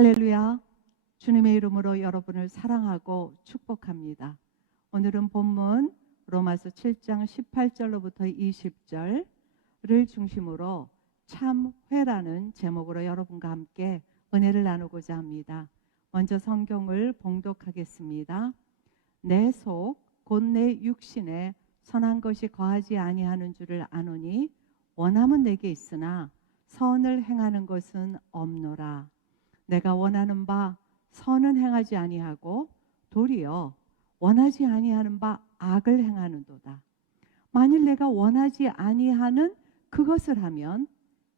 할렐루야. 주님의 이름으로 여러분을 사랑하고 축복합니다. 오늘은 본문 로마서 7장 18절로부터 20절을 중심으로 참회라는 제목으로 여러분과 함께 은혜를 나누고자 합니다. 먼저 성경을 봉독하겠습니다. 내 속 곧 내 육신에 선한 것이 거하지 아니하는 줄을 아노니 원함은 내게 있으나 선을 행하는 것은 없노라. 내가 원하는 바 선은 행하지 아니하고 도리어 원하지 아니하는 바 악을 행하는도다. 만일 내가 원하지 아니하는 그것을 하면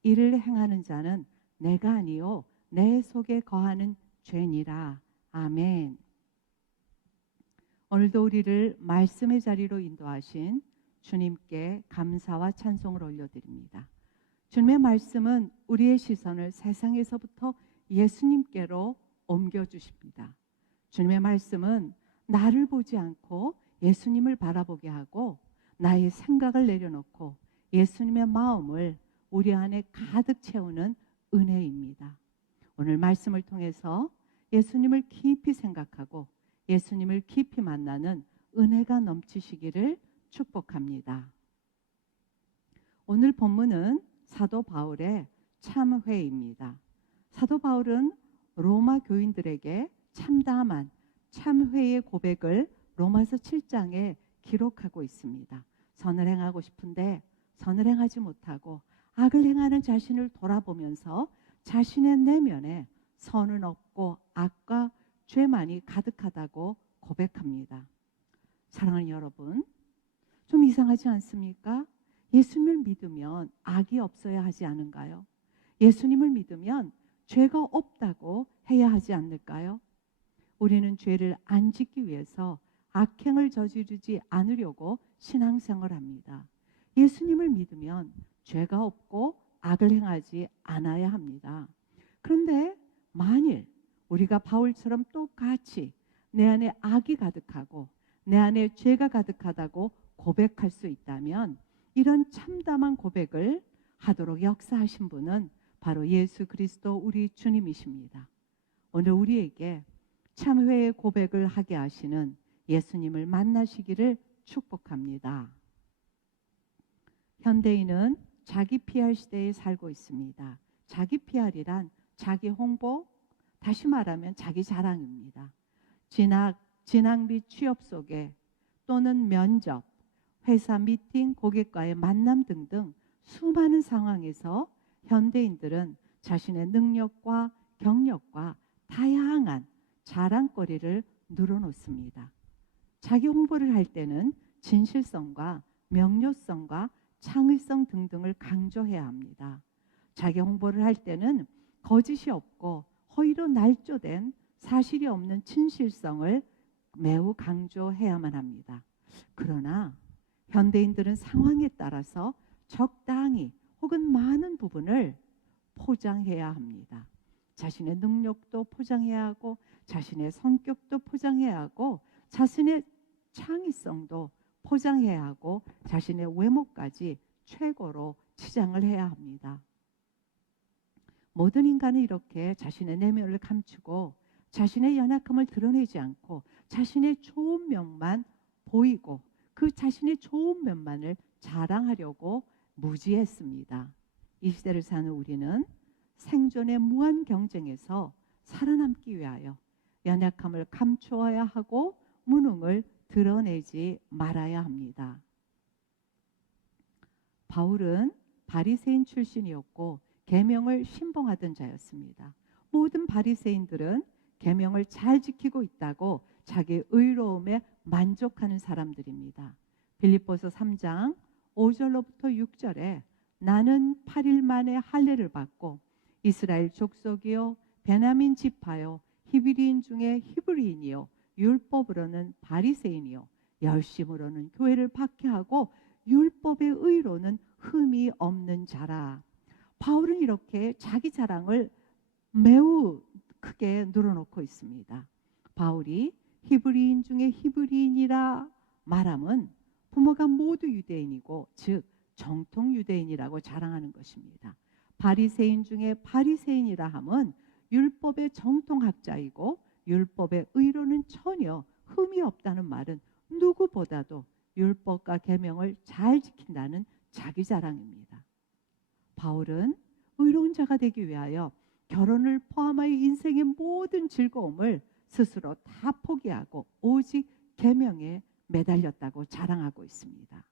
이를 행하는 자는 내가 아니요 내 속에 거하는 죄니라. 아멘. 오늘도 우리를 말씀의 자리로 인도하신 주님께 감사와 찬송을 올려드립니다. 주님의 말씀은 우리의 시선을 세상에서부터 예수님께로 옮겨주십니다. 주님의 말씀은 나를 보지 않고 예수님을 바라보게 하고 나의 생각을 내려놓고 예수님의 마음을 우리 안에 가득 채우는 은혜입니다. 오늘 말씀을 통해서 예수님을 깊이 생각하고 예수님을 깊이 만나는 은혜가 넘치시기를 축복합니다. 오늘 본문은 사도 바울의 참회입니다. 사도 바울은 로마 교인들에게 참담한 참회의 고백을 로마서 7장에 기록하고 있습니다. 선을 행하고 싶은데 선을 행하지 못하고 악을 행하는 자신을 돌아보면서 자신의 내면에 선은 없고 악과 죄만이 가득하다고 고백합니다. 사랑하는 여러분, 좀 이상하지 않습니까? 예수님을 믿으면 악이 없어야 하지 않은가요? 예수님을 믿으면 죄가 없다고 해야 하지 않을까요? 우리는 죄를 안 짓기 위해서 악행을 저지르지 않으려고 신앙생활을 합니다. 예수님을 믿으면 죄가 없고 악을 행하지 않아야 합니다. 그런데 만일 우리가 바울처럼 똑같이 내 안에 악이 가득하고 내 안에 죄가 가득하다고 고백할 수 있다면 이런 참담한 고백을 하도록 역사하신 분은 바로 예수 그리스도 우리 주님이십니다. 오늘 우리에게 참회의 고백을 하게 하시는 예수님을 만나시기를 축복합니다. 현대인은 자기 PR 시대에 살고 있습니다. 자기 PR이란 자기 홍보, 다시 말하면 자기 자랑입니다. 진학 및 취업 속에 또는 면접, 회사 미팅, 고객과의 만남 등등 수많은 상황에서 현대인들은 자신의 능력과 경력과 다양한 자랑거리를 늘어놓습니다. 자기 홍보를 할 때는 진실성과 명료성과 창의성 등등을 강조해야 합니다. 자기 홍보를 할 때는 거짓이 없고 허위로 날조된 사실이 없는 진실성을 매우 강조해야만 합니다. 그러나 현대인들은 상황에 따라서 적당히 혹은 많은 부분을 포장해야 합니다. 자신의 능력도 포장해야 하고 자신의 성격도 포장해야 하고 자신의 창의성도 포장해야 하고 자신의 외모까지 최고로 치장을 해야 합니다. 모든 인간은 이렇게 자신의 내면을 감추고 자신의 연약함을 드러내지 않고 자신의 좋은 면만 보이고 그 자신의 좋은 면만을 자랑하려고 무지했습니다. 이 시대를 사는 우리는 생존의 무한 경쟁에서 살아남기 위하여 연약함을 감추어야 하고 무능을 드러내지 말아야 합니다. 바울은 바리새인 출신이었고 계명을 신봉하던 자였습니다. 모든 바리새인들은 계명을 잘 지키고 있다고 자기 의로움에 만족하는 사람들입니다. 빌립보서 3장 5절로부터 6절에 나는 8일 만에 할례를 받고 이스라엘 족속이요 베냐민 지파요 히브리인 중에 히브리인이요 율법으로는 바리새인이요 열심으로는 교회를 박해하고 율법의 의로는 흠이 없는 자라. 바울은 이렇게 자기 자랑을 매우 크게 늘어놓고 있습니다. 바울이 히브리인 중에 히브리인이라 말함은 부모가 모두 유대인이고 즉 정통 유대인이라고 자랑하는 것입니다. 바리새인 중에 바리새인이라 함은 율법의 정통학자이고 율법의 의로는 전혀 흠이 없다는 말은 누구보다도 율법과 계명을 잘 지킨다는 자기 자랑입니다. 바울은 의로운 자가 되기 위하여 결혼을 포함하여 인생의 모든 즐거움을 스스로 다 포기하고 오직 계명에 매달렸다고 자랑하고 있습니다.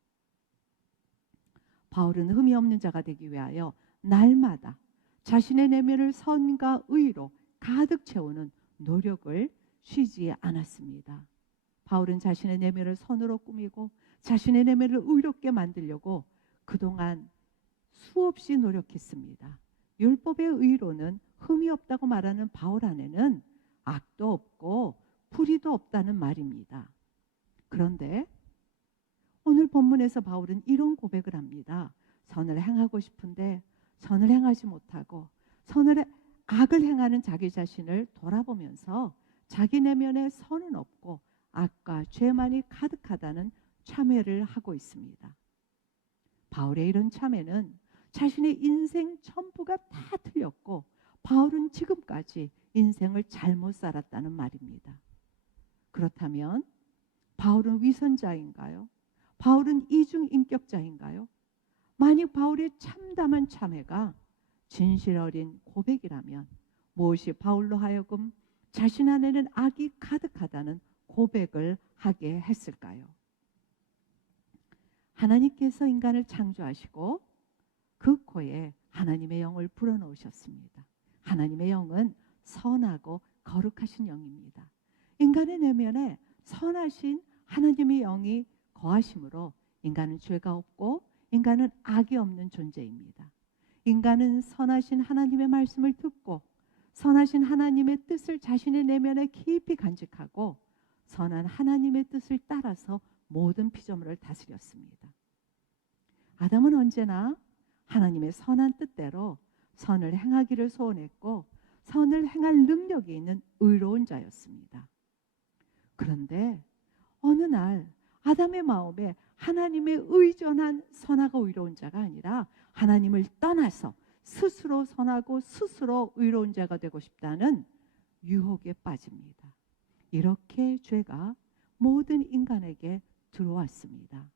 바울은 흠이 없는 자가 되기 위하여 날마다 자신의 내면을 선과 의로 가득 채우는 노력을 쉬지 않았습니다. 바울은 자신의 내면을 선으로 꾸미고 자신의 내면을 의롭게 만들려고 그동안 수없이 노력했습니다. 율법의 의로는 흠이 없다고 말하는 바울 안에는 악도 없고 불의도 없다는 말입니다. 그런데 오늘 본문에서 바울은 이런 고백을 합니다. 선을 행하고 싶은데 선을 행하지 못하고 악을 행하는 자기 자신을 돌아보면서 자기 내면에 선은 없고 악과 죄만이 가득하다는 참회를 하고 있습니다. 바울의 이런 참회는 자신의 인생 전부가 다 틀렸고 바울은 지금까지 인생을 잘못 살았다는 말입니다. 그렇다면 바울은 위선자인가요? 바울은 이중인격자인가요? 만약 바울의 참담한 참회가 진실 어린 고백이라면 무엇이 바울로 하여금 자신 안에는 악이 가득하다는 고백을 하게 했을까요? 하나님께서 인간을 창조하시고 그 코에 하나님의 영을 불어넣으셨습니다. 하나님의 영은 선하고 거룩하신 영입니다. 인간의 내면에 선하신 하나님의 영이 거하심으로 인간은 죄가 없고 인간은 악이 없는 존재입니다. 인간은 선하신 하나님의 말씀을 듣고 선하신 하나님의 뜻을 자신의 내면에 깊이 간직하고 선한 하나님의 뜻을 따라서 모든 피조물을 다스렸습니다. 아담은 언제나 하나님의 선한 뜻대로 선을 행하기를 소원했고 선을 행할 능력이 있는 의로운 자였습니다. 그런데 어느 날 아담의 마음에 하나님의 의존한 선하고 의로운 자가 아니라 하나님을 떠나서 스스로 선하고 스스로 의로운 자가 되고 싶다는 유혹에 빠집니다. 이렇게 죄가 모든 인간에게 들어왔습니다.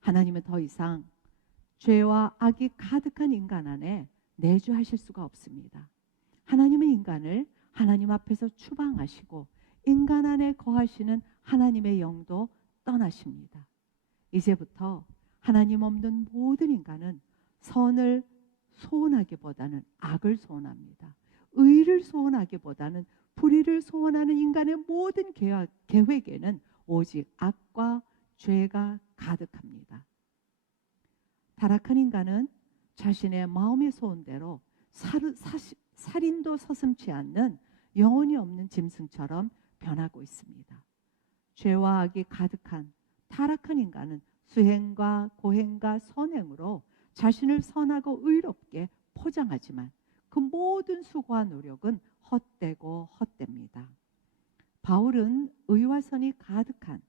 하나님은 더 이상 죄와 악이 가득한 인간 안에 내주하실 수가 없습니다. 하나님은 인간을 하나님 앞에서 추방하시고 인간 안에 거하시는 하나님의 영도 떠나십니다. 이제부터 하나님 없는 모든 인간은 선을 소원하기보다는 악을 소원합니다. 의를 소원하기보다는 불의를 소원하는 인간의 모든 계획에는 오직 악과 죄가 가득합니다. 타락한 인간은 자신의 마음의 소원대로 살인도 서슴지 않는 영혼이 없는 짐승처럼 변하고 있습니다. 죄와 악이 가득한 타락한 인간은 수행과 고행과 선행으로 자신을 선하고 의롭게 포장하지만 그 모든 수고와 노력은 헛되고 헛됩니다. 바울은 의와 선이 가득한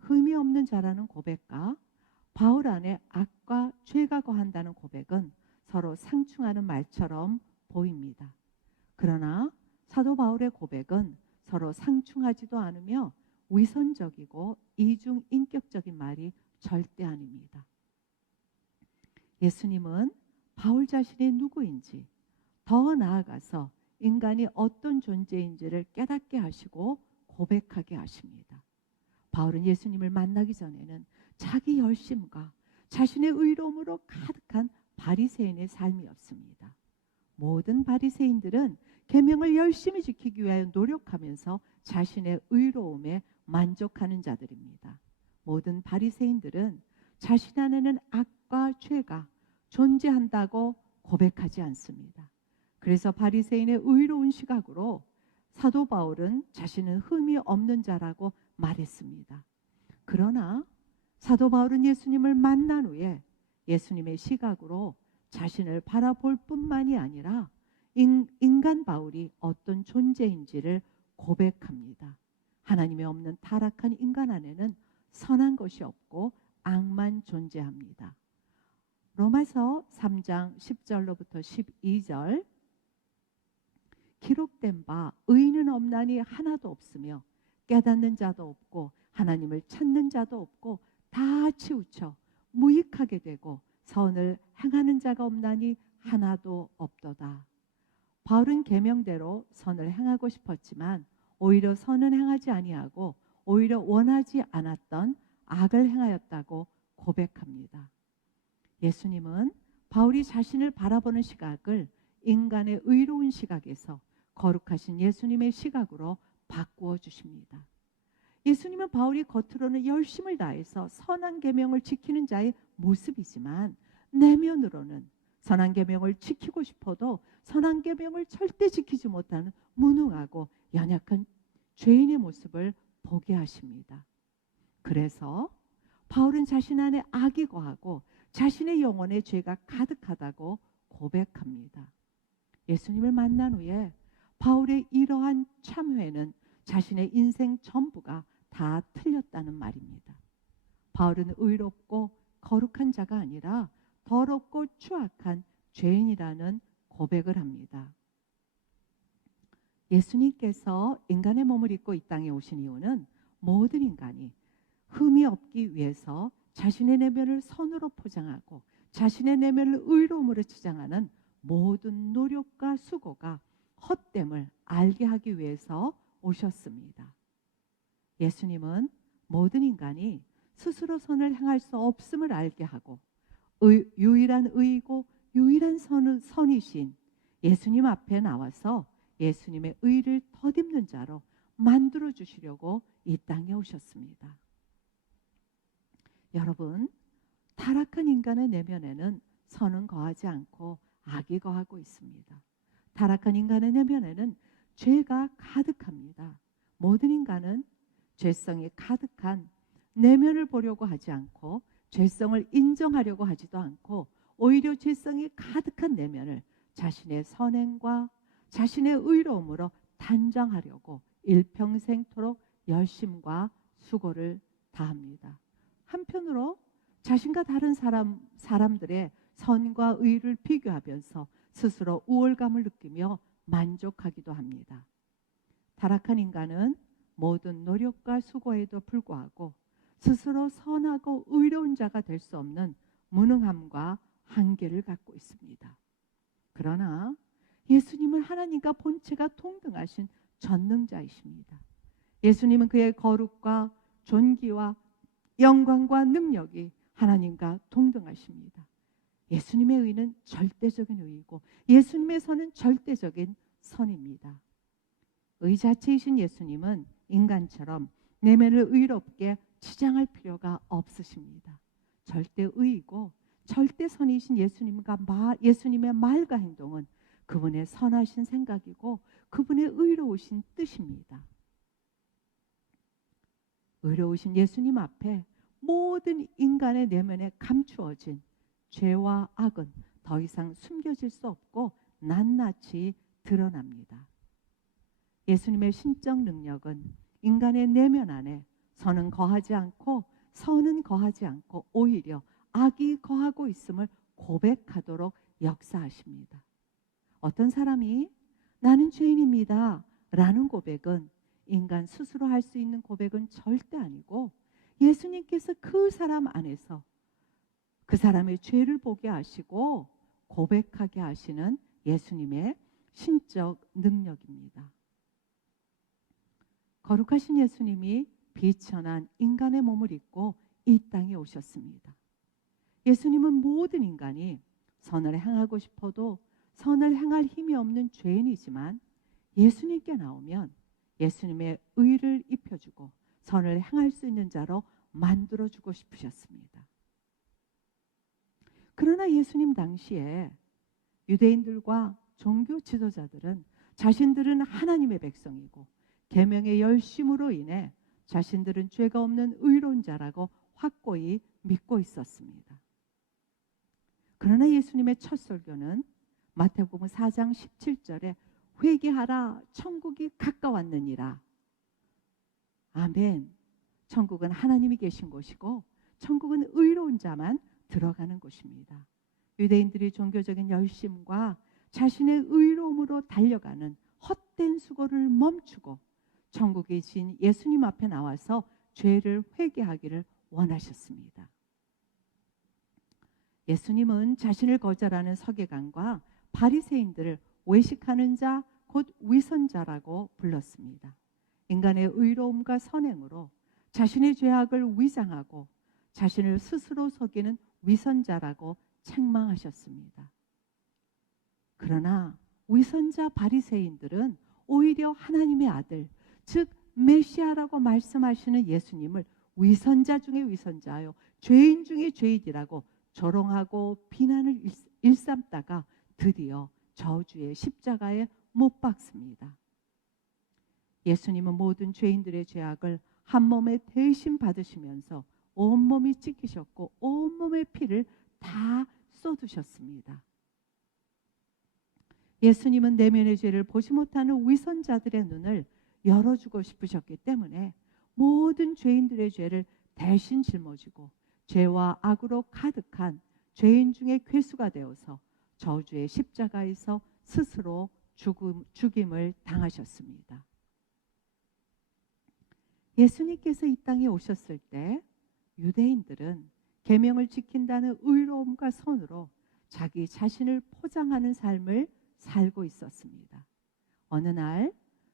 흠이 없는 자라는 고백과 바울 안에 악과 죄가 거한다는 고백은 서로 상충하는 말처럼 보입니다. 그러나 사도 바울의 고백은 서로 상충하지도 않으며 위선적이고 이중인격적인 말이 절대 아닙니다. 예수님은 바울 자신이 누구인지 더 나아가서 인간이 어떤 존재인지를 깨닫게 하시고 고백하게 하십니다. 바울은 예수님을 만나기 전에는 자기 열심과 자신의 의로움으로 가득한 바리새인의 삶이었습니다. 모든 바리새인들은 계명을 열심히 지키기 위하여 노력하면서 자신의 의로움에 만족하는 자들입니다. 모든 바리새인들은 자신 안에는 악과 죄가 존재한다고 고백하지 않습니다. 그래서 바리새인의 의로운 시각으로 사도 바울은 자신은 흠이 없는 자라고 말했습니다. 그러나 사도 바울은 예수님을 만난 후에 예수님의 시각으로 자신을 바라볼 뿐만이 아니라 인간 바울이 어떤 존재인지를 고백합니다. 하나님이 없는 타락한 인간 안에는 선한 것이 없고 악만 존재합니다. 로마서 3장 10절로부터 12절 기록된 바 의인은 없나니 하나도 없으며 깨닫는 자도 없고 하나님을 찾는 자도 없고 다 치우쳐 무익하게 되고 선을 행하는 자가 없나니 하나도 없도다. 바울은 계명대로 선을 행하고 싶었지만 오히려 선은 행하지 아니하고 오히려 원하지 않았던 악을 행하였다고 고백합니다. 예수님은 바울이 자신을 바라보는 시각을 인간의 의로운 시각에서 거룩하신 예수님의 시각으로 바꾸어 주십니다. 예수님은 바울이 겉으로는 열심을 다해서 선한 계명을 지키는 자의 모습이지만 내면으로는 선한 계명을 지키고 싶어도 선한 계명을 절대 지키지 못하는 무능하고 연약한 죄인의 모습을 보게 하십니다. 그래서 바울은 자신 안에 악이 거하고 자신의 영혼에 죄가 가득하다고 고백합니다. 예수님을 만난 후에 바울의 이러한 참회는 자신의 인생 전부가 다 틀렸다는 말입니다. 바울은 의롭고 거룩한 자가 아니라 더럽고 추악한 죄인이라는 고백을 합니다. 예수님께서 인간의 몸을 입고 이 땅에 오신 이유는 모든 인간이 흠이 없기 위해서 자신의 내면을 선으로 포장하고 자신의 내면을 의로움으로 치장하는 모든 노력과 수고가 헛됨을 알게 하기 위해서 오셨습니다. 예수님은 모든 인간이 스스로 선을 행할 수 없음을 알게 하고 유일한 의이고 유일한 선이신 예수님 앞에 나와서 예수님의 의를 덧입는 자로 만들어 주시려고 이 땅에 오셨습니다. 여러분, 타락한 인간의 내면에는 선은 거하지 않고 악이 거하고 있습니다. 타락한 인간의 내면에는 죄가 가득합니다. 모든 인간은 죄성이 가득한 내면을 보려고 하지 않고 죄성을 인정하려고 하지도 않고 오히려 죄성이 가득한 내면을 자신의 선행과 자신의 의로움으로 단장하려고 일평생토록 열심과 수고를 다합니다. 한편으로 자신과 다른 사람들의 선과 의를 비교하면서 스스로 우월감을 느끼며 만족하기도 합니다. 타락한 인간은 모든 노력과 수고에도 불구하고 스스로 선하고 의로운 자가 될 수 없는 무능함과 한계를 갖고 있습니다. 그러나 예수님은 하나님과 본체가 동등하신 전능자이십니다. 예수님은 그의 거룩과 존귀와 영광과 능력이 하나님과 동등하십니다. 예수님의 의는 절대적인 의이고 예수님의 선은 절대적인 선입니다. 의 자체이신 예수님은 인간처럼 내면을 의롭게 치장할 필요가 없으십니다. 절대 의이고 절대 선이신 예수님의 말과 행동은 그분의 선하신 생각이고 그분의 의로우신 뜻입니다. 의로우신 예수님 앞에 모든 인간의 내면에 감추어진 죄와 악은 더 이상 숨겨질 수 없고 낱낱이 드러납니다. 예수님의 신적 능력은 인간의 내면 안에 선은 거하지 않고 선은 거하지 않고 오히려 악이 거하고 있음을 고백하도록 역사하십니다. 어떤 사람이 나는 죄인입니다 라는 고백은 인간 스스로 할 수 있는 고백은 절대 아니고 예수님께서 그 사람 안에서 그 사람의 죄를 보게 하시고 고백하게 하시는 예수님의 신적 능력입니다. 거룩하신 예수님이 비천한 인간의 몸을 입고 이 땅에 오셨습니다. 예수님은 모든 인간이 선을 행하고 싶어도 선을 행할 힘이 없는 죄인이지만 예수님께 나오면 예수님의 의를 입혀주고 선을 행할 수 있는 자로 만들어주고 싶으셨습니다. 그러나 예수님 당시에 유대인들과 종교 지도자들은 자신들은 하나님의 백성이고 계명의 열심으로 인해 자신들은 죄가 없는 의로운 자라고 확고히 믿고 있었습니다. 그러나 예수님의 첫 설교는 마태복음 4장 17절에 회개하라 천국이 가까웠느니라. 아멘. 천국은 하나님이 계신 곳이고 천국은 의로운 자만 들어가는 곳입니다. 유대인들이 종교적인 열심과 자신의 의로움으로 달려가는 헛된 수고를 멈추고 천국에 계신 예수님 앞에 나와서 죄를 회개하기를 원하셨습니다. 예수님은 자신을 거절하는 서기관과 바리새인들을 외식하는 자, 곧 위선자라고 불렀습니다. 인간의 의로움과 선행으로 자신의 죄악을 위장하고 자신을 스스로 속이는 위선자라고 책망하셨습니다. 그러나 위선자 바리새인들은 오히려 하나님의 아들, 즉 메시아라고 말씀하시는 예수님을 위선자 중에 위선자요, 죄인 중에 죄인이라고 조롱하고 비난을 일삼다가 드디어 저주의 십자가에 못 박습니다. 예수님은 모든 죄인들의 죄악을 한 몸에 대신 받으시면서 온몸이 찢기셨고 온몸의 피를 다 쏟으셨습니다. 예수님은 내면의 죄를 보지 못하는 위선자들의 눈을 열어주고 싶으셨기 때문에 모든 죄인들의 죄를 대신 짊어지고 죄와 악으로 가득한 죄인 중에 괴수가 되어서 저주의 십자가에서 스스로 죽임을 당하셨습니다. 예수님께서 이 땅에 오셨을 때 유대인들은 계명을 지킨다는 의로움과 선으로 자기 자신을 포장하는 삶을 살고 있었습니다. 어느 날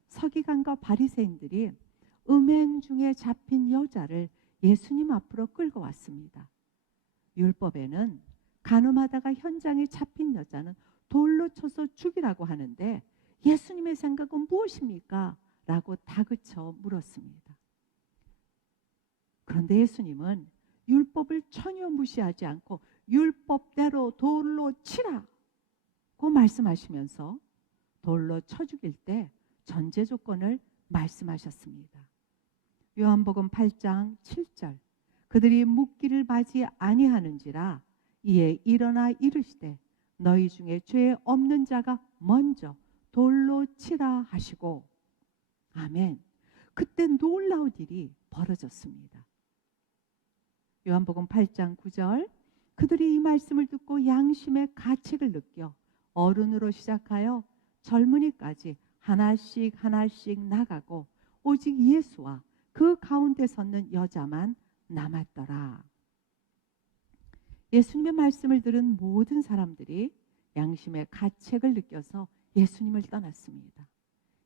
서기관과 바리새인들이 음행 중에 잡힌 여자를 예수님 앞으로 끌고 왔습니다. 율법에는 간음하다가 현장에 잡힌 여자는 돌로 쳐서 죽이라고 하는데 예수님의 생각은 무엇입니까? 라고 다그쳐 물었습니다. 그런데 예수님은 율법을 전혀 무시하지 않고 율법대로 돌로 치라고 말씀하시면서 돌로 쳐 죽일 때 전제 조건을 말씀하셨습니다. 요한복음 8장 7절, 그들이 묻기를 맞이 아니하는지라 이에 일어나 이르시되 너희 중에 죄 없는 자가 먼저 돌로 치라 하시고, 아멘. 그때 놀라운 일이 벌어졌습니다. 요한복음 8장 9절, 그들이 이 말씀을 듣고 양심의 가책을 느껴 어른으로 시작하여 젊은이까지 하나씩 하나씩 나가고 오직 예수와 그 가운데 섰는 여자만 남았더라. 예수님의 말씀을 들은 모든 사람들이 양심의 가책을 느껴서 예수님을 떠났습니다.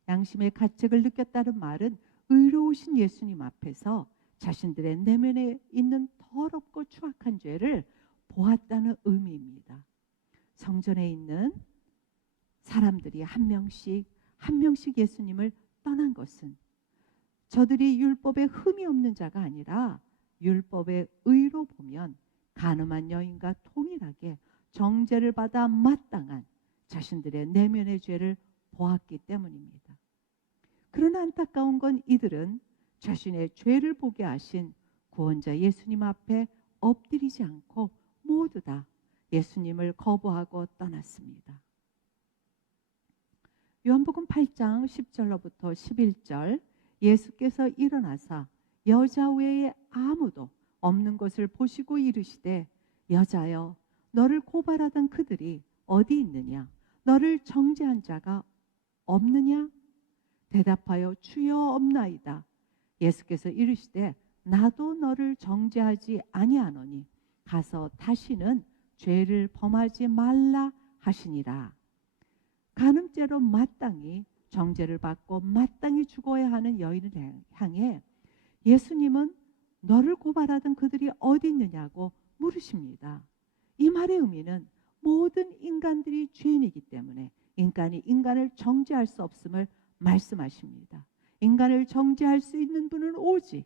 양심의 가책을 느꼈다는 말은 의로우신 예수님 앞에서 자신들의 내면에 있는 더럽고 추악한 죄를 보았다는 의미입니다. 성전에 있는 사람들이 한 명씩 예수님을 떠난 것은 저들이 율법에 흠이 없는 자가 아니라 율법의 의로 보면 간음한 여인과 동일하게 정죄를 받아 마땅한 자신들의 내면의 죄를 보았기 때문입니다. 그러나 안타까운 건 이들은 자신의 죄를 보게 하신 구원자 예수님 앞에 엎드리지 않고 모두 다 예수님을 거부하고 떠났습니다. 요한복음 8장 10절로부터 11절, 예수께서 일어나사 여자 외에 아무도 없는 것을 보시고 이르시되 여자여, 너를 고발하던 그들이 어디 있느냐? 너를 정죄한 자가 없느냐? 대답하여 주여 없나이다. 예수께서 이르시되 나도 너를 정죄하지 아니하노니 가서 다시는 죄를 범하지 말라 하시니라. 간음죄로 마땅히 정죄를 받고 마땅히 죽어야 하는 여인을 향해 예수님은 너를 고발하던 그들이 어디 있느냐고 물으십니다. 이 말의 의미는 모든 인간들이 죄인이기 때문에 인간이 인간을 정죄할 수 없음을 말씀하십니다. 인간을 정죄할 수 있는 분은 오직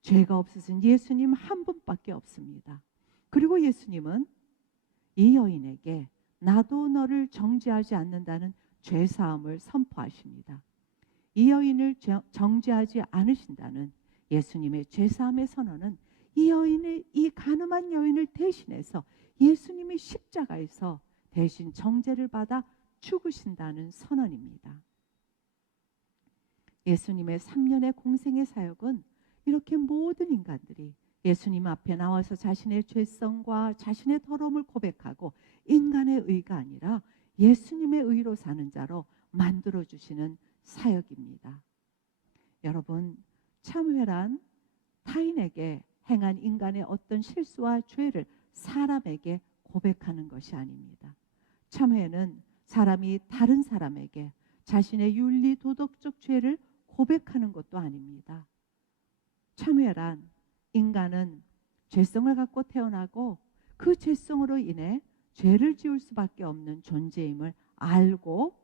죄가 없으신 예수님 한 분밖에 없습니다. 그리고 예수님은 이 여인에게 나도 너를 정죄하지 않는다는 죄사함을 선포하십니다. 이 여인을 정죄하지 않으신다는 예수님의 죄사함의 선언은 이 간음한 여인을 대신해서 예수님이 십자가에서 대신 정죄를 받아 죽으신다는 선언입니다. 예수님의 3년의 공생의 사역은 이렇게 모든 인간들이 예수님 앞에 나와서 자신의 죄성과 자신의 더러움을 고백하고 인간의 의가 아니라 예수님의 의로 사는 자로 만들어 주시는 사역입니다. 여러분, 참회란 타인에게 행한 인간의 어떤 실수와 죄를 사람에게 고백하는 것이 아닙니다. 참회는 사람이 다른 사람에게 자신의 윤리 도덕적 죄를 고백하는 것도 아닙니다. 참회란 인간은 죄성을 갖고 태어나고 그 죄성으로 인해 죄를 지을 수밖에 없는 존재임을 알고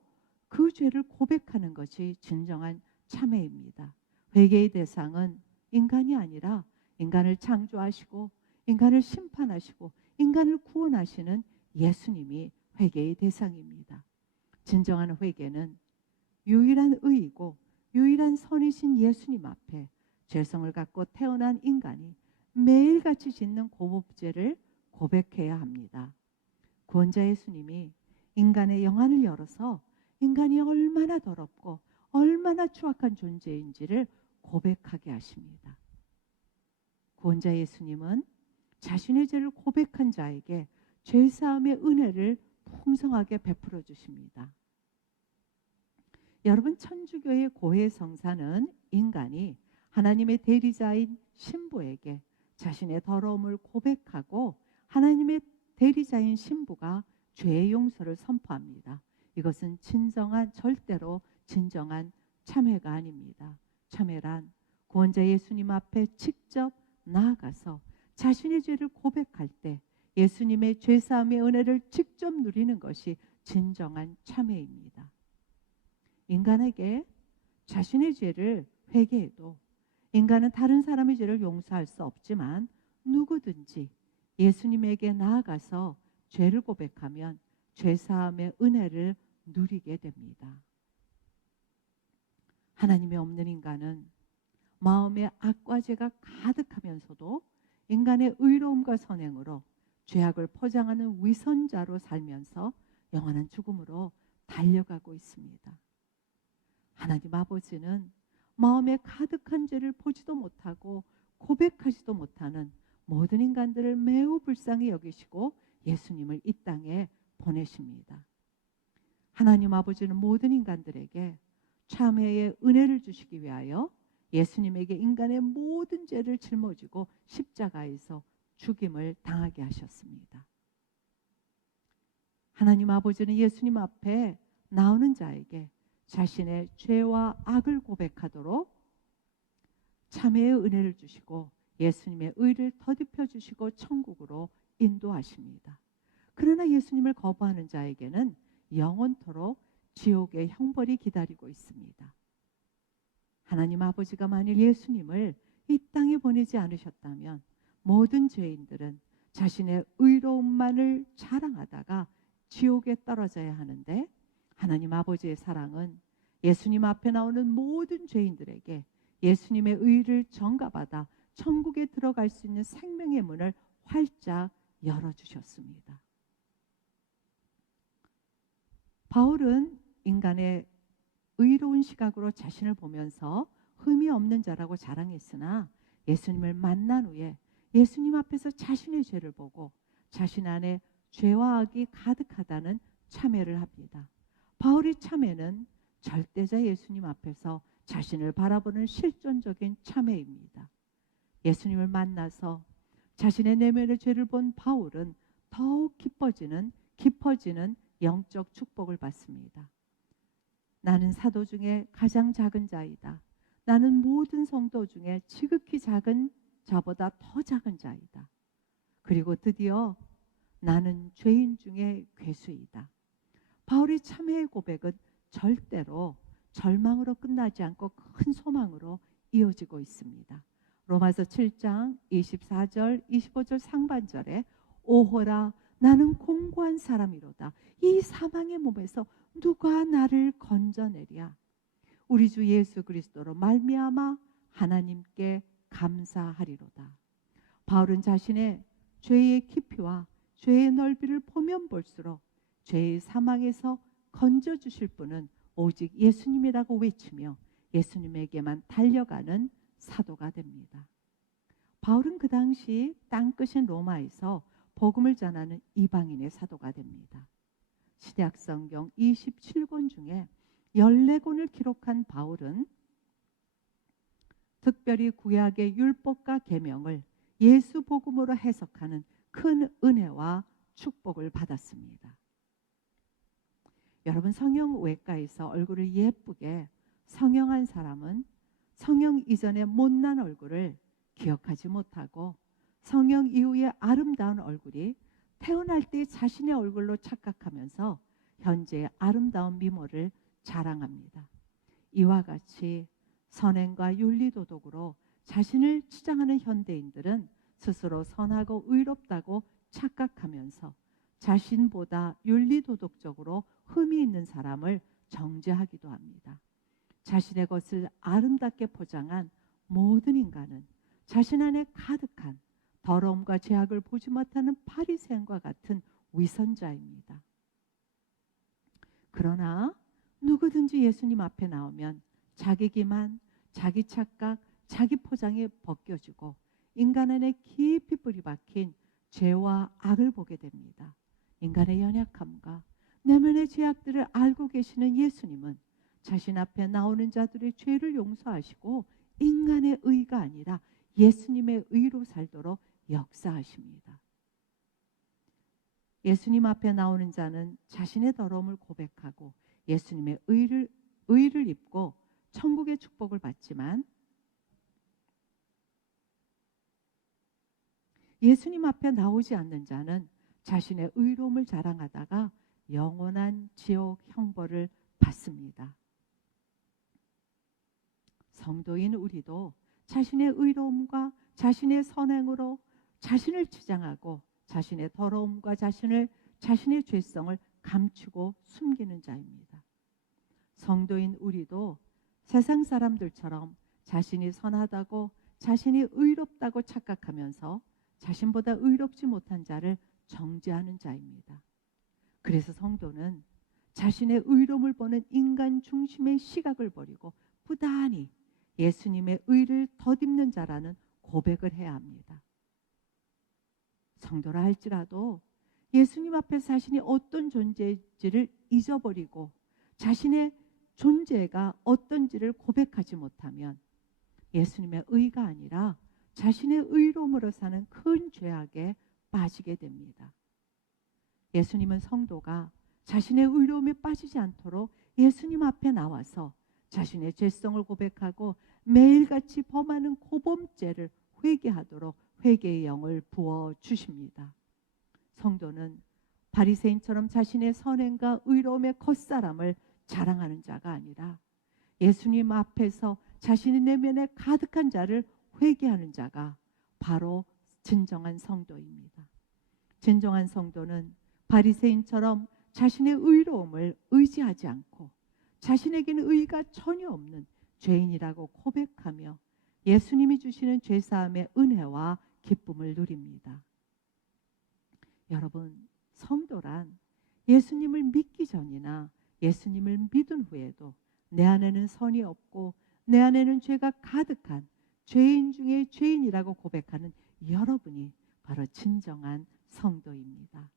그 죄를 고백하는 것이 진정한 참회입니다. 회개의 대상은 인간이 아니라 인간을 창조하시고 인간을 심판하시고 인간을 구원하시는 예수님이 회개의 대상입니다. 진정한 회개는 유일한 의이고 유일한 선이신 예수님 앞에 죄성을 갖고 태어난 인간이 매일같이 짓는 고법죄를 고백해야 합니다. 구원자 예수님이 인간의 영안을 열어서 인간이 얼마나 더럽고 얼마나 추악한 존재인지를 고백하게 하십니다. 구원자 예수님은 자신의 죄를 고백한 자에게 죄사함의 은혜를 풍성하게 베풀어 주십니다. 여러분, 천주교의 고해 성사는 인간이 하나님의 대리자인 신부에게 자신의 더러움을 고백하고 하나님의 대리자인 신부가 죄의 용서를 선포합니다. 이것은 절대로 진정한 참회가 아닙니다. 참회란 구원자 예수님 앞에 직접 나아가서 자신의 죄를 고백할 때 예수님의 죄사함의 은혜를 직접 누리는 것이 진정한 참회입니다. 인간에게 자신의 죄를 회개해도 인간은 다른 사람의 죄를 용서할 수 없지만 누구든지 예수님에게 나아가서 죄를 고백하면 죄사함의 은혜를 누리게 됩니다. 하나님이 없는 인간은 마음에 악과 죄가 가득하면서도 인간의 의로움과 선행으로 죄악을 포장하는 위선자로 살면서 영원한 죽음으로 달려가고 있습니다. 하나님 아버지는 마음에 가득한 죄를 보지도 못하고 고백하지도 못하는 모든 인간들을 매우 불쌍히 여기시고 예수님을 이 땅에 보내십니다. 하나님 아버지는 모든 인간들에게 참회의 은혜를 주시기 위하여 예수님에게 인간의 모든 죄를 짊어지고 십자가에서 죽임을 당하게 하셨습니다. 하나님 아버지는 예수님 앞에 나오는 자에게 자신의 죄와 악을 고백하도록 참회의 은혜를 주시고 예수님의 의를 더딥혀 주시고 천국으로 인도하십니다. 그러나 예수님을 거부하는 자에게는 영원토록 지옥의 형벌이 기다리고 있습니다. 하나님 아버지가 만일 예수님을 이 땅에 보내지 않으셨다면 모든 죄인들은 자신의 의로움만을 자랑하다가 지옥에 떨어져야 하는데, 하나님 아버지의 사랑은 예수님 앞에 나오는 모든 죄인들에게 예수님의 의를 전가받아 천국에 들어갈 수 있는 생명의 문을 활짝 열어주셨습니다. 바울은 인간의 의로운 시각으로 자신을 보면서 흠이 없는 자라고 자랑했으나 예수님을 만난 후에 예수님 앞에서 자신의 죄를 보고 자신 안에 죄와 악이 가득하다는 참회를 합니다. 바울의 참회는 절대자 예수님 앞에서 자신을 바라보는 실존적인 참회입니다. 예수님을 만나서 자신의 내면의 죄를 본 바울은 더욱 깊어지는 영적 축복을 받습니다. 나는 사도 중에 가장 작은 자이다. 나는 모든 성도 중에 지극히 작은 자보다 더 작은 자이다. 그리고 드디어 나는 죄인 중에 괴수이다. 바울의 참회의 고백은 절대로 절망으로 끝나지 않고 큰 소망으로 이어지고 있습니다. 로마서 7장 24절 25절 상반절에 오호라 나는 공고한 사람이로다. 이 사망의 몸에서 누가 나를 건져내랴. 우리 주 예수 그리스도로 말미암아 하나님께 감사하리로다. 바울은 자신의 죄의 깊이와 죄의 넓이를 보면 볼수록 죄의 사망에서 건져주실 분은 오직 예수님이라고 외치며 예수님에게만 달려가는 사도가 됩니다. 바울은 그 당시 땅끝인 로마에서 복음을 전하는 이방인의 사도가 됩니다. 신약 성경 27권 중에 14권을 기록한 바울은 특별히 구약의 율법과 계명을 예수 복음으로 해석하는 큰 은혜와 축복을 받았습니다. 여러분, 성형 외과에서 얼굴을 예쁘게 성형한 사람은 성형 이전의 못난 얼굴을 기억하지 못하고 성형 이후의 아름다운 얼굴이 태어날 때 자신의 얼굴로 착각하면서 현재의 아름다운 미모를 자랑합니다. 이와 같이 선행과 윤리도덕으로 자신을 치장하는 현대인들은 스스로 선하고 의롭다고 착각하면서 자신보다 윤리도덕적으로 흠이 있는 사람을 정죄하기도 합니다. 자신의 것을 아름답게 포장한 모든 인간은 자신 안에 가득한 더러움과 죄악을 보지 못하는 바리새인과 같은 위선자입니다. 그러나 누구든지 예수님 앞에 나오면 자기 기만, 자기 착각, 자기 포장이 벗겨지고 인간 안에 깊이 뿌리 박힌 죄와 악을 보게 됩니다. 인간의 연약함과 내면의 죄악들을 알고 계시는 예수님은 자신 앞에 나오는 자들의 죄를 용서하시고 인간의 의가 아니라 예수님의 의로 살도록 역사하십니다. 예수님 앞에 나오는 자는 자신의 더러움을 고백하고 예수님의 의를 입고 천국의 축복을 받지만, 예수님 앞에 나오지 않는 자는 자신의 의로움을 자랑하다가 영원한 지옥 형벌을 받습니다. 성도인 우리도 자신의 의로움과 자신의 선행으로 자신을 치장하고 자신의 더러움과 자신의 죄성을 감추고 숨기는 자입니다. 성도인 우리도 세상 사람들처럼 자신이 선하다고 자신이 의롭다고 착각하면서 자신보다 의롭지 못한 자를 정죄하는 자입니다. 그래서 성도는 자신의 의로움을 보는 인간 중심의 시각을 버리고 부단히 예수님의 의를 덧입는 자라는 고백을 해야 합니다. 성도라 할지라도 예수님 앞에 자신이 어떤 존재인지를 잊어버리고 자신의 존재가 어떤지를 고백하지 못하면 예수님의 의가 아니라 자신의 의로움으로 사는 큰 죄악에 빠지게 됩니다. 예수님은 성도가 자신의 의로움에 빠지지 않도록 예수님 앞에 나와서 자신의 죄성을 고백하고 매일같이 범하는 고범죄를 회개하도록 회개의 영을 부어 주십니다. 성도는 바리새인처럼 자신의 선행과 의로움의 겉사람을 자랑하는 자가 아니라 예수님 앞에서 자신의 내면에 가득한 자를 회개하는 자가 바로 진정한 성도입니다. 진정한 성도는 바리새인처럼 자신의 의로움을 의지하지 않고 자신에게는 의의가 전혀 없는 죄인이라고 고백하며 예수님이 주시는 죄사함의 은혜와 기쁨을 누립니다. 여러분, 성도란 예수님을 믿기 전이나 예수님을 믿은 후에도 내 안에는 선이 없고 내 안에는 죄가 가득한 죄인 중에 죄인이라고 고백하는 여러분이 바로 진정한 성도입니다.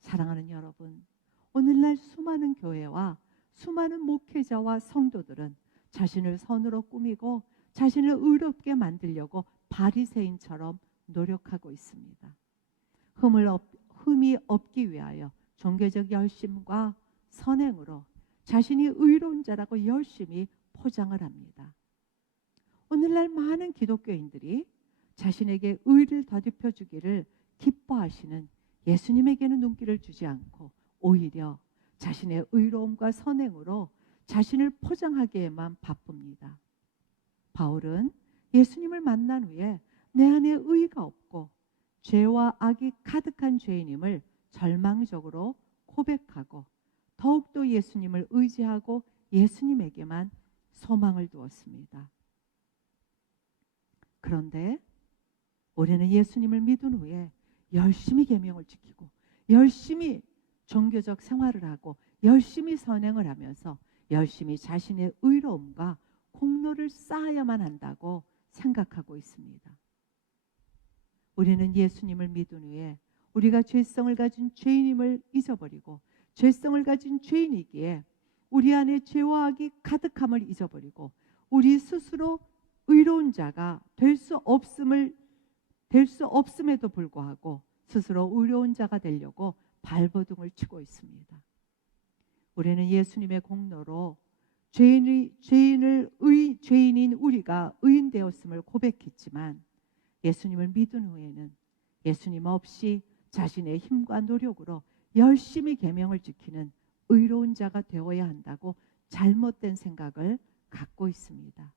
사랑하는 여러분, 오늘날 수많은 교회와 수많은 목회자와 성도들은 자신을 선으로 꾸미고 자신을 의롭게 만들려고 바리새인처럼 노력하고 있습니다. 흠이 없기 위하여 종교적 열심과 선행으로 자신이 의로운 자라고 열심히 포장을 합니다. 오늘날 많은 기독교인들이 자신에게 의를 덧입혀 주기를 기뻐하시는 예수님에게는 눈길을 주지 않고 오히려 자신의 의로움과 선행으로 자신을 포장하기에만 바쁩니다. 바울은 예수님을 만난 후에 내 안에 의가 없고 죄와 악이 가득한 죄인임을 절망적으로 고백하고 더욱더 예수님을 의지하고 예수님에게만 소망을 두었습니다. 그런데 우리는 예수님을 믿은 후에 열심히 계명을 지키고 열심히 종교적 생활을 하고 열심히 선행을 하면서 열심히 자신의 의로움과 공로를 쌓아야만 한다고 생각하고 있습니다. 우리는 예수님을 믿은 후에 우리가 죄성을 가진 죄인임을 잊어버리고 죄성을 가진 죄인이기에 우리 안에 죄와 악이 가득함을 잊어버리고 우리 스스로 의로운 자가 될 수 없음에도 불구하고 스스로 의로운 자가 되려고 발버둥을 치고 있습니다. 우리는 예수님의 공로로 죄인인 우리가 의인 되었음을 고백했지만 예수님을 믿은 후에는 예수님 없이 자신의 힘과 노력으로 열심히 계명을 지키는 의로운 자가 되어야 한다고 잘못된 생각을 갖고 있습니다.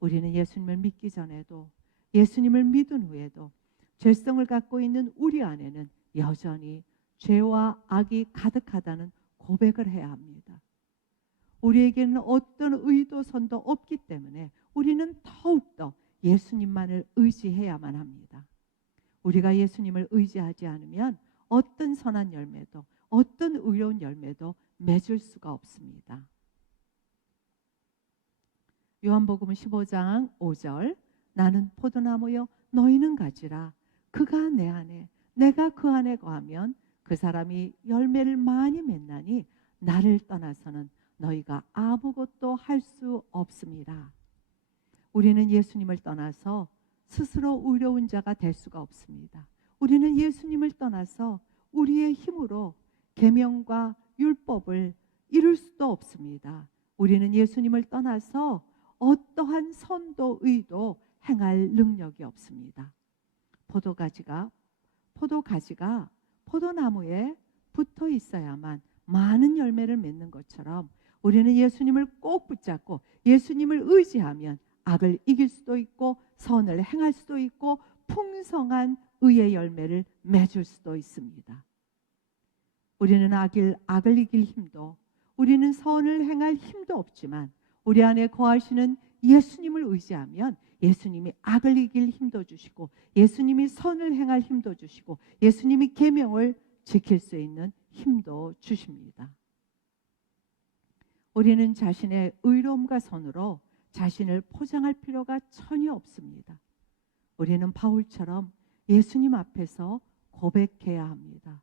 우리는 예수님을 믿기 전에도 예수님을 믿은 후에도 죄성을 갖고 있는 우리 안에는 여전히 죄와 악이 가득하다는 고백을 해야 합니다. 우리에게는 어떤 의도 선도 없기 때문에 우리는 더욱더 예수님만을 의지해야만 합니다. 우리가 예수님을 의지하지 않으면 어떤 선한 열매도 어떤 의로운 열매도 맺을 수가 없습니다. 요한복음 15장 5절 나는 포도나무여 너희는 가지라 그가 내 안에 내가 그 안에 거하면 그 사람이 열매를 많이 맺나니 나를 떠나서는 너희가 아무것도 할 수 없습니다. 우리는 예수님을 떠나서 스스로 의로운 자가 될 수가 없습니다. 우리는 예수님을 떠나서 우리의 힘으로 계명과 율법을 이룰 수도 없습니다. 우리는 예수님을 떠나서 어떠한 선도 의도 행할 능력이 없습니다. 포도가지가 포도나무에 붙어 있어야만 많은 열매를 맺는 것처럼 우리는 예수님을 꼭 붙잡고 예수님을 의지하면 악을 이길 수도 있고 선을 행할 수도 있고 풍성한 의의 열매를 맺을 수도 있습니다. 우리는 악을 이길 힘도 우리는 선을 행할 힘도 없지만 우리 안에 거하시는 예수님을 의지하면 예수님이 악을 이길 힘도 주시고 예수님이 선을 행할 힘도 주시고 예수님이 계명을 지킬 수 있는 힘도 주십니다. 우리는 자신의 의로움과 선으로 자신을 포장할 필요가 전혀 없습니다. 우리는 바울처럼 예수님 앞에서 고백해야 합니다.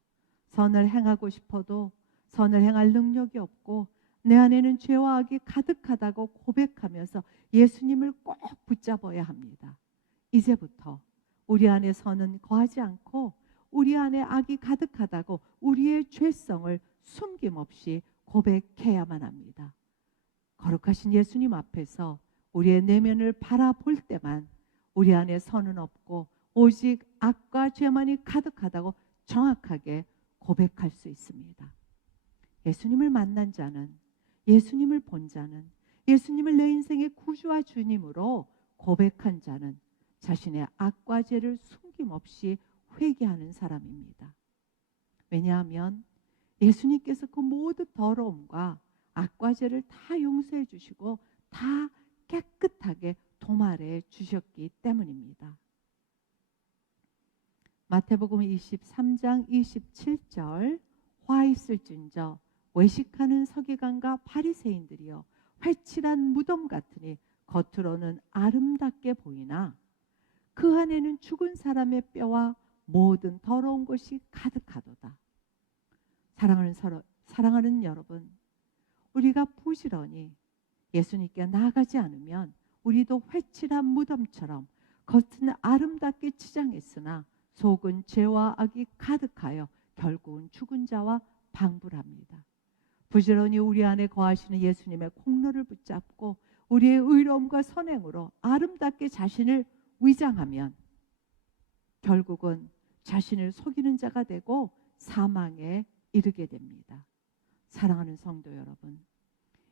선을 행하고 싶어도 선을 행할 능력이 없고 내 안에는 죄와 악이 가득하다고 고백하면서 예수님을 꼭 붙잡아야 합니다. 이제부터 우리 안에 선은 거하지 않고 우리 안에 악이 가득하다고 우리의 죄성을 숨김없이 고백해야만 합니다. 거룩하신 예수님 앞에서 우리의 내면을 바라볼 때만 우리 안에 선은 없고 오직 악과 죄만이 가득하다고 정확하게 고백할 수 있습니다. 예수님을 만난 자는, 예수님을 본 자는, 예수님을 내 인생의 구주와 주님으로 고백한 자는 자신의 악과 죄를 숨김없이 회개하는 사람입니다. 왜냐하면 예수님께서 그 모든 더러움과 악과 죄를 다 용서해 주시고 다 깨끗하게 도말해 주셨기 때문입니다. 마태복음 23장 27절 화 있을진저 외식하는 서기관과 바리새인들이여 회칠한 무덤 같으니 겉으로는 아름답게 보이나 그 안에는 죽은 사람의 뼈와 모든 더러운 것이 가득하도다. 사랑하는 여러분, 우리가 부지런히 예수님께 나아가지 않으면 우리도 회칠한 무덤처럼 겉은 아름답게 치장했으나 속은 죄와 악이 가득하여 결국은 죽은 자와 방불합니다. 부지런히 우리 안에 거하시는 예수님의 공로를 붙잡고 우리의 의로움과 선행으로 아름답게 자신을 위장하면 결국은 자신을 속이는 자가 되고 사망에 이르게 됩니다. 사랑하는 성도 여러분,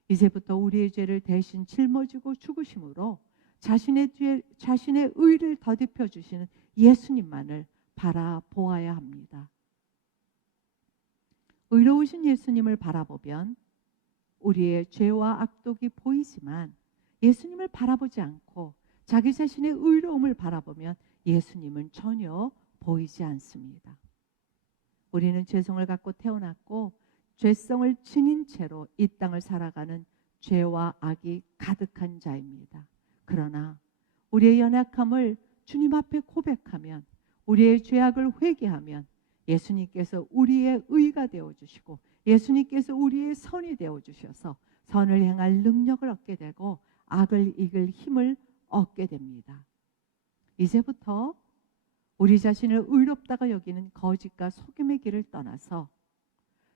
이제부터 우리의 죄를 대신 짊어지고 죽으심으로 자신의 의를 더딥혀 주시는 예수님만을 바라보아야 합니다. 의로우신 예수님을 바라보면 우리의 죄와 악독이 보이지만 예수님을 바라보지 않고 자기 자신의 의로움을 바라보면 예수님은 전혀 보이지 않습니다. 우리는 죄성을 갖고 태어났고 죄성을 지닌 채로 이 땅을 살아가는 죄와 악이 가득한 자입니다. 그러나 우리의 연약함을 주님 앞에 고백하면 우리의 죄악을 회개하면 예수님께서 우리의 의가 되어주시고 예수님께서 우리의 선이 되어 주셔서 선을 행할 능력을 얻게 되고 악을 이길 힘을 얻게 됩니다. 이제부터 우리 자신을 의롭다고 여기는 거짓과 속임의 길을 떠나서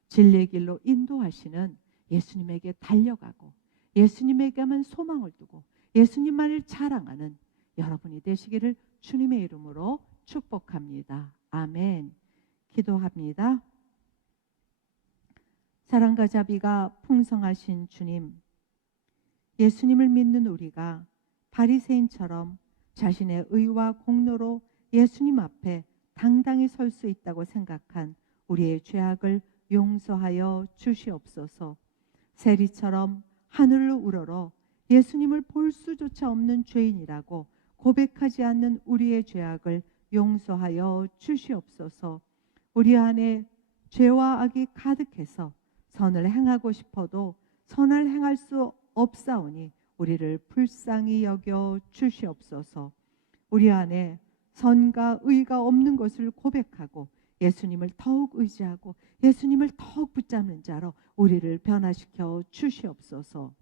진리의 길로 인도하시는 예수님에게 달려가고 예수님에게만 소망을 두고 예수님만을 자랑하는 여러분이 되시기를 주님의 이름으로 축복합니다. 아멘. 기도합니다. 사랑과 자비가 풍성하신 주님, 예수님을 믿는 우리가 바리새인처럼 자신의 의와 공로로 예수님 앞에 당당히 설 수 있다고 생각한 우리의 죄악을 용서하여 주시옵소서. 세리처럼 하늘을 우러러 예수님을 볼 수조차 없는 죄인이라고 고백하지 않는 우리의 죄악을 용서하여 주시옵소서. 우리 안에 죄와 악이 가득해서 선을 행하고 싶어도 선을 행할 수 없사오니 우리를 불쌍히 여겨 주시옵소서. 우리 안에 선과 의가 없는 것을 고백하고 예수님을 더욱 의지하고 예수님을 더욱 붙잡는 자로 우리를 변화시켜 주시옵소서.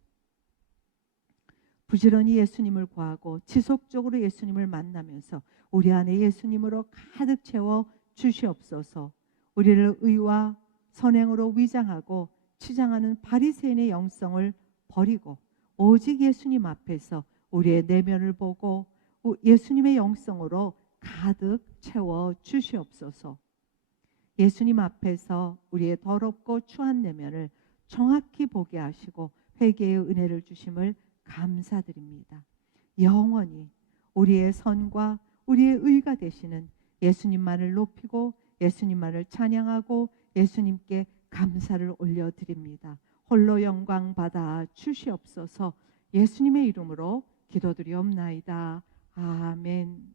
부지런히 예수님을 구하고 지속적으로 예수님을 만나면서 우리 안에 예수님으로 가득 채워 주시옵소서. 우리를 의와 선행으로 위장하고 치장하는 바리새인의 영성을 버리고 오직 예수님 앞에서 우리의 내면을 보고 예수님의 영성으로 가득 채워 주시옵소서. 예수님 앞에서 우리의 더럽고 추한 내면을 정확히 보게 하시고 회개의 은혜를 주심을 감사드립니다. 영원히 우리의 선과 우리의 의가 되시는 예수님만을 높이고 예수님만을 찬양하고 예수님께 감사를 올려드립니다. 홀로 영광 받아 주시옵소서. 예수님의 이름으로 기도드리옵나이다. 아멘.